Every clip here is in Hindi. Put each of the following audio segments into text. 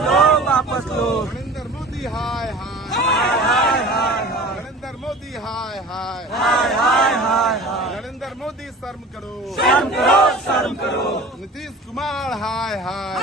वापस लो। नरेंद्र मोदी हाय हाय, नरेंद्र मोदी हाय हाय, नरेंद्र मोदी शर्म करो, शर्म करो। नीतीश कुमार हाय हाय,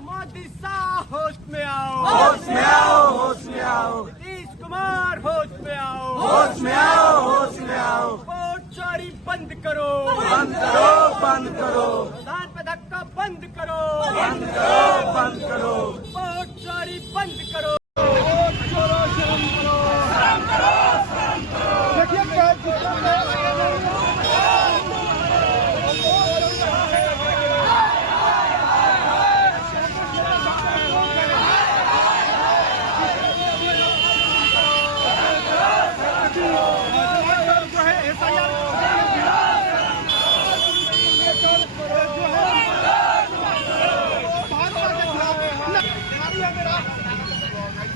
मोदी शाह होश में आओ, होश में आओ, होश में आओ, नीतीश कुमार होश में आओ, होश में आओ, होश में आओ, वोट चोरी बंद करो, बंद करो, बंद करो, दान पे धक्का बंद करो, बंद करो, बंद करो, वोट चोरी बंद करो। वोट चोरो शर्म करो, शर्म करो, शर्म करो। देखिए क्या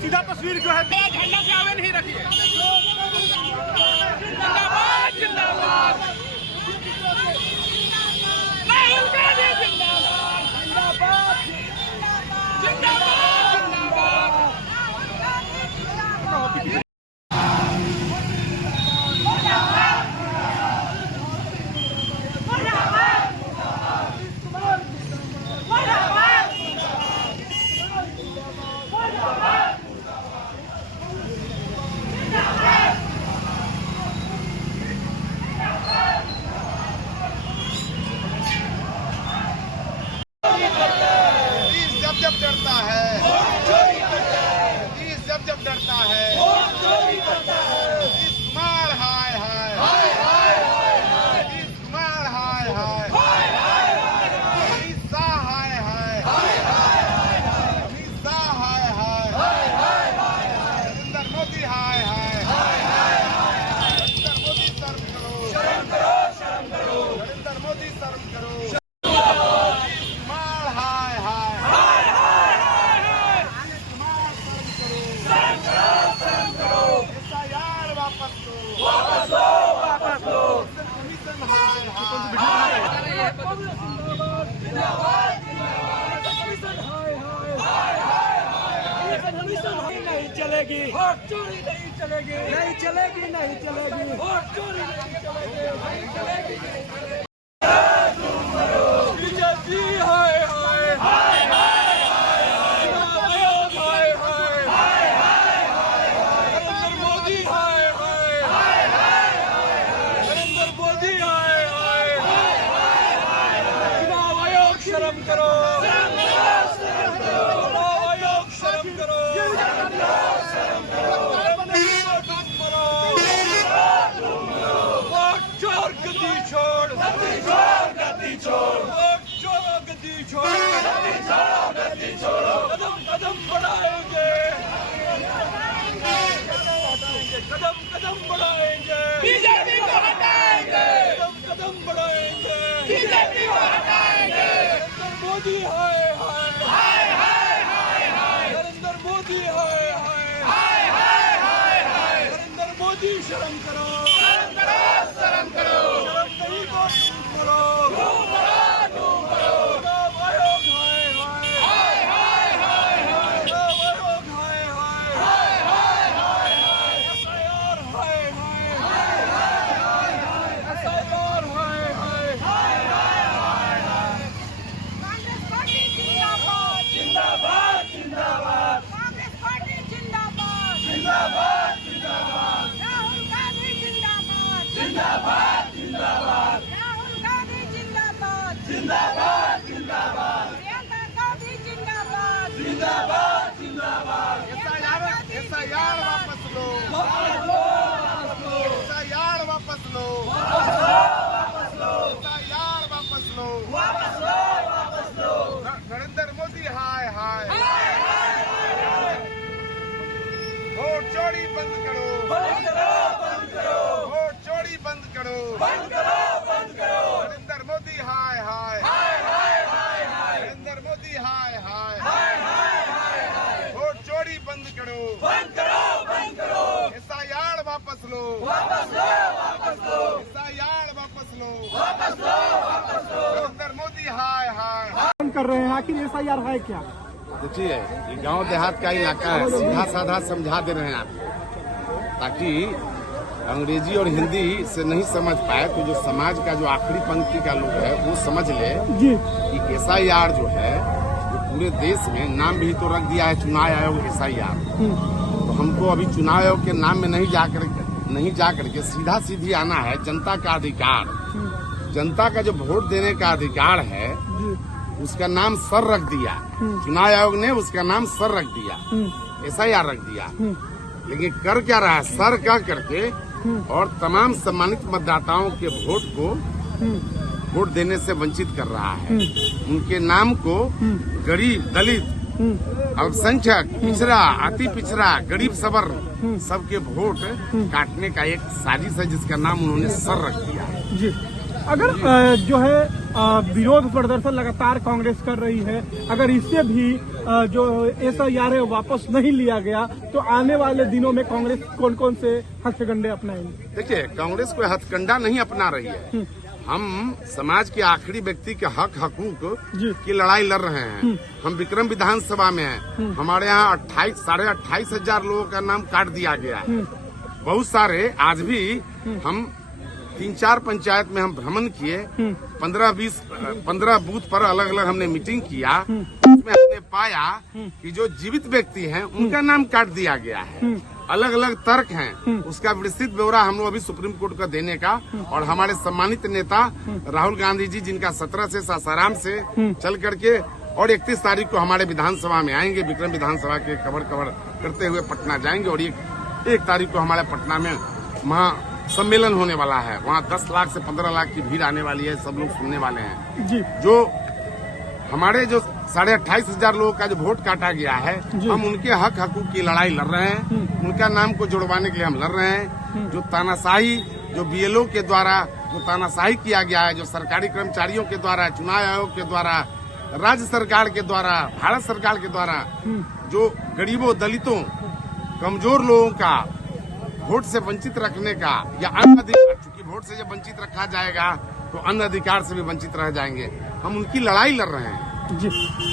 सीधा तस्वीर जो है झंडा से आगे नहीं रखिए। जिंदाबाद जिंदाबाद, राहुल गांधी जिंदाबाद, जिंदाबाद जिंदाबाद, जिंदाबाद। जब डरता है, नीतीश जब डरता है, नीतीश कुमार हाय हाय, नीतीश कुमार हाय हाय, अमित शाह हाय हाय, अमित शाह हाय हाय, नरेंद्र मोदी हाय हाय, नरेंद्र मोदी शर्म करो, शर्म करो, शर्म करो, नरेंद्र मोदी शर्म करो, वापस लो, वापस लो, कमीशन हाय हाय, नहीं चलेगी, वोट चोरी नहीं चलेगी, नहीं चलेगी, नहीं चलेगी, वोट चोरी नहीं चलेगी, नहीं चलेगी। बीजेपी हाय हाय, आयोग हाय हाय, नरेंद्र मोदी हाय हाय, नरेंद्र मोदी हाय हाय, चुनाव आयोग शर्म करो, चुनाव आयोग शर्म करो, वोट चोर गद्दी छोड़, गद्दी छोड़, वोट चोरो गद्दी छोड़, गद्दी छोड़ो, कदम कदम बढ़ाएंगे, कदम कदम बढ़ाएंगे, बीजेपी को हटाएंगे, कदम कदम बढ़ाएंगे, बीजेपी को हटाएंगे। नरेंद्र मोदी हाय हाय, नरेंद्र मोदी हाय हाय, नरेंद्र मोदी शर्म करो, शर्म करो, शर्म करो, शर्म नहीं तो करो, चुनाव आयोग हाय हाय, चुनाव आयोग हाय हाय, SIR हाय हाय, SIR हाय हाय, कांग्रेस पार्टी जिंदाबाद, जिंदाबाद जिंदाबाद, कांग्रेस पार्टी जिंदाबाद, जिंदाबाद जिंदाबाद, राहुल गांधी जिंदाबाद, जिंदाबाद जिंदाबाद, राहुल गांधी जिंदाबाद, जिंदाबाद जिंदाबाद, प्रियंका गांधी जिंदाबाद, जिंदाबाद जिंदाबाद, SIR वापस लो, SIR वापस लो, SIR वापस लो, नरेंद्र मोदी हाय हाय, वोट चोरी बंद करो, वोट चोरी बंद करो, नरेंद्र मोदी हाय हाय, नरेंद्र मोदी हाय हाय, वोट चोरी बंद करो, SIR वापस लो, SIR वापस लो, नरेंद्र मोदी हाय हाय। कर रहे हैं, आखिर SIR है क्या? देखिए, ये गांव देहात का इलाका है, सीधा साधा समझा दे रहे हैं आपको, ताकि अंग्रेजी और हिंदी से नहीं समझ पाए तो जो समाज का जो आखिरी पंक्ति का लोग है वो समझ ले कि SIR जो है वो पूरे देश में नाम भी तो रख दिया है चुनाव आयोग SIR। तो हमको अभी चुनाव आयोग के नाम में नहीं जाकर के सीधा सीधी आना है। जनता का अधिकार, जनता का जो वोट देने का अधिकार है उसका नाम सर रख दिया, चुनाव आयोग ने उसका नाम सर रख दिया, SIR रख दिया। लेकिन कर क्या रहा है, सर कह करके और तमाम सम्मानित मतदाताओं के वोट को वोट देने से वंचित कर रहा है। उनके नाम को गरीब, दलित, अल्पसंख्यक, पिछड़ा, अति पिछड़ा, गरीब सबर सबके वोट काटने का एक साजिश है जिसका नाम उन्होंने सर रख दिया है। जी, अगर जो है विरोध प्रदर्शन लगातार कांग्रेस कर रही है, अगर इससे भी जो SIR है वापस नहीं लिया गया तो आने वाले दिनों में कांग्रेस कौन कौन से हथकंडे अपनाएंगे? देखिए, कांग्रेस कोई हथकंडा नहीं अपना रही है। हम समाज के आखिरी व्यक्ति के हकूक की लड़ाई लड़ रहे हैं। हम विक्रम विधानसभा में हैं, हमारे यहाँ 28,500 लोगों का नाम काट दिया गया है। बहुत सारे आज भी हम 3-4 पंचायत में हम भ्रमण किए, 15 बूथ पर अलग अलग हमने मीटिंग किया। उसमें हमने पाया कि जो जीवित व्यक्ति हैं उनका नाम काट दिया गया है। अलग अलग तर्क हैं, उसका विस्तृत ब्यौरा हम लोग अभी सुप्रीम कोर्ट का देने का, और हमारे सम्मानित नेता राहुल गांधी जी जिनका 17 से सासाराम से चल करके और 31 तारीख को हमारे विधानसभा में आएंगे, विक्रम विधानसभा के कवर करते हुए पटना जाएंगे, और 1 तारीख को हमारे पटना में महा सम्मेलन होने वाला है। वहाँ 10 लाख से 15 लाख की भीड़ आने वाली है, सब लोग सुनने वाले हैं। जी, जो हमारे जो 28,500 लोगों का जो वोट काटा गया है, हम उनके हकूक की लड़ाई लड़ रहे हैं। उनका नाम को जुड़वाने के लिए हम लड़ रहे हैं। जो तानाशाही, जो BLO के द्वारा जो तानाशाही किया गया है, जो सरकारी कर्मचारियों के द्वारा, चुनाव आयोग के द्वारा, राज्य सरकार के द्वारा, भारत सरकार के द्वारा जो गरीबों, दलितों, कमजोर लोगों का वोट से वंचित रखने का या अन्य अधिकार, चूंकि वोट से जब वंचित रखा जाएगा तो अन्य अधिकार से भी वंचित रह जाएंगे। हम उनकी लड़ाई लड़ रहे हैं। जी,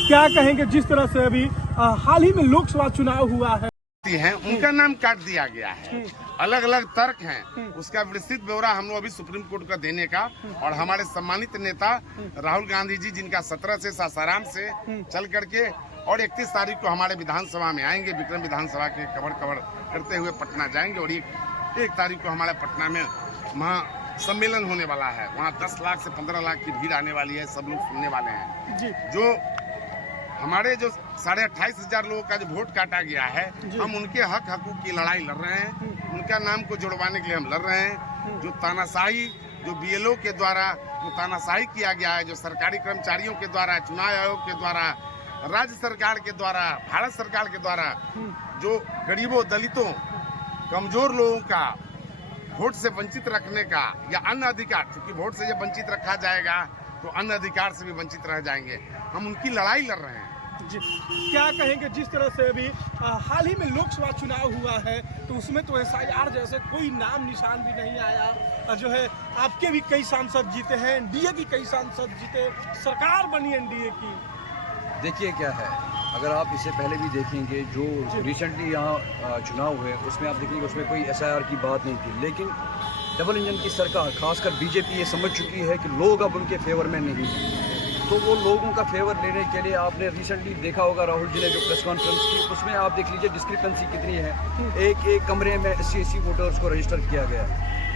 क्या कहेंगे जिस तरह से अभी हाल ही में लोकसभा चुनाव हुआ है, उनका नाम काट दिया गया है। अलग अलग तर्क हैं, उसका विस्तृत ब्यौरा हम लोग अभी सुप्रीम कोर्ट का देने का, और हमारे सम्मानित नेता राहुल गांधी जी जिनका 17 से सासाराम से चल करके और 31 तारीख को हमारे विधानसभा में आएंगे, विक्रम विधानसभा के कवर करते हुए पटना जाएंगे, और 1 तारीख को हमारे पटना में महा सम्मेलन होने वाला है। वहाँ 10 लाख से 15 लाख की भीड़ आने वाली है, सब लोग सुनने वाले हैं। जी, जो हमारे जो 28,500 लोगों का जो वोट काटा गया है, हम उनके हकूक की लड़ाई लड़ रहे हैं। उनका नाम को जुड़वाने के लिए हम लड़ रहे हैं। जो तानाशाही, जो BLO के द्वारा जो तानाशाही किया गया है, जो सरकारी कर्मचारियों के द्वारा, चुनाव आयोग के द्वारा, राज्य सरकार के द्वारा, भारत सरकार के द्वारा जो गरीबों, दलितों, कमजोर लोगों का वोट से वंचित रखने का या अन्य अधिकार, क्योंकि वोट से जब वंचित रखा जाएगा तो अन्य अधिकार से भी वंचित रह जाएंगे। हम उनकी लड़ाई लड़ रहे हैं। जी, क्या कहेंगे जिस तरह से अभी हाल ही में लोकसभा चुनाव हुआ है तो उसमें तो SIR जैसे कोई नाम निशान भी नहीं आया, जो है आपके भी कई सांसद जीते हैं, NDA की कई सांसद जीते, सरकार बनी NDA की। देखिए क्या है, अगर आप इससे पहले भी देखेंगे जो रिसेंटली यहाँ चुनाव हुए उसमें आप देखेंगे उसमें कोई SIR की बात नहीं थी, लेकिन डबल इंजन की सरकार खासकर BJP ये समझ चुकी है कि लोग अब उनके फेवर में नहीं हैं, तो वो लोगों का फेवर लेने के लिए आपने रिसेंटली देखा होगा राहुल जी ने जो प्रेस कॉन्फ्रेंस की, उसमें आप देख लीजिए डिस्क्रिपेंसी कितनी है। एक कमरे में SC वोटर्स को रजिस्टर किया गया,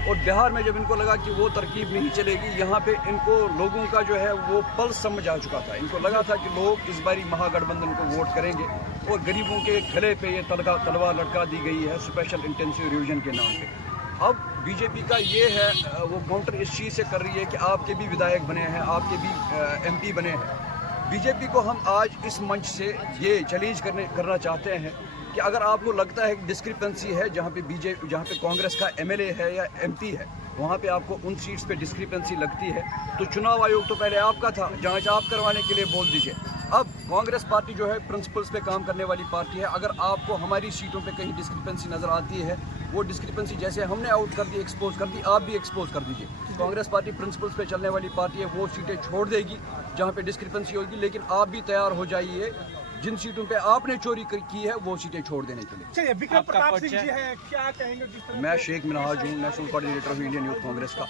और बिहार में जब इनको लगा कि वो तरकीब नहीं चलेगी, यहाँ पे इनको लोगों का जो है वो पल्स समझ आ चुका था। इनको लगा था कि लोग इस बारी महागठबंधन को वोट करेंगे, और गरीबों के गले पे ये तलवार लटका दी गई है स्पेशल इंटेंसिव रिवीजन के नाम पे। अब BJP का ये है, वो काउंटर इस चीज़ से कर रही है कि आपके भी विधायक बने हैं, आपके भी MP बने हैं। BJP को हम आज इस मंच से ये चैलेंज करना चाहते हैं कि अगर आपको लगता है कि डिस्क्रिपेंसी है जहाँ पे कांग्रेस का MLA है या MP है, वहाँ पे आपको उन सीट्स पे डिस्क्रिपेंसी लगती है, तो चुनाव आयोग तो पहले आपका था, जांच आप करवाने के लिए बोल दीजिए। अब कांग्रेस पार्टी जो है प्रिंसिपल्स पे काम करने वाली पार्टी है, अगर आपको हमारी सीटों पे कहीं डिस्क्रिपेंसी नज़र आती है, वो डिस्क्रिपेंसी जैसे हमने आउट कर दी, एक्सपोज कर दी, आप भी एक्सपोज कर दीजिए। कांग्रेस पार्टी प्रिंसिपल्स पे चलने वाली पार्टी है, वो सीटें छोड़ देगी जहाँ पे डिस्क्रिपेंसी होगी, लेकिन आप भी तैयार हो जाइए जिन सीटों पे आपने चोरी की है वो सीटें छोड़ देने के लिए। चलिए, विक्रम प्रताप सिंह जी हैं, क्या कहेंगे जिस तरह मैं से- शेख मिनहाज हूँ, नेशनल कोऑर्डिनेटर हूँ इंडियन यूथ कांग्रेस का।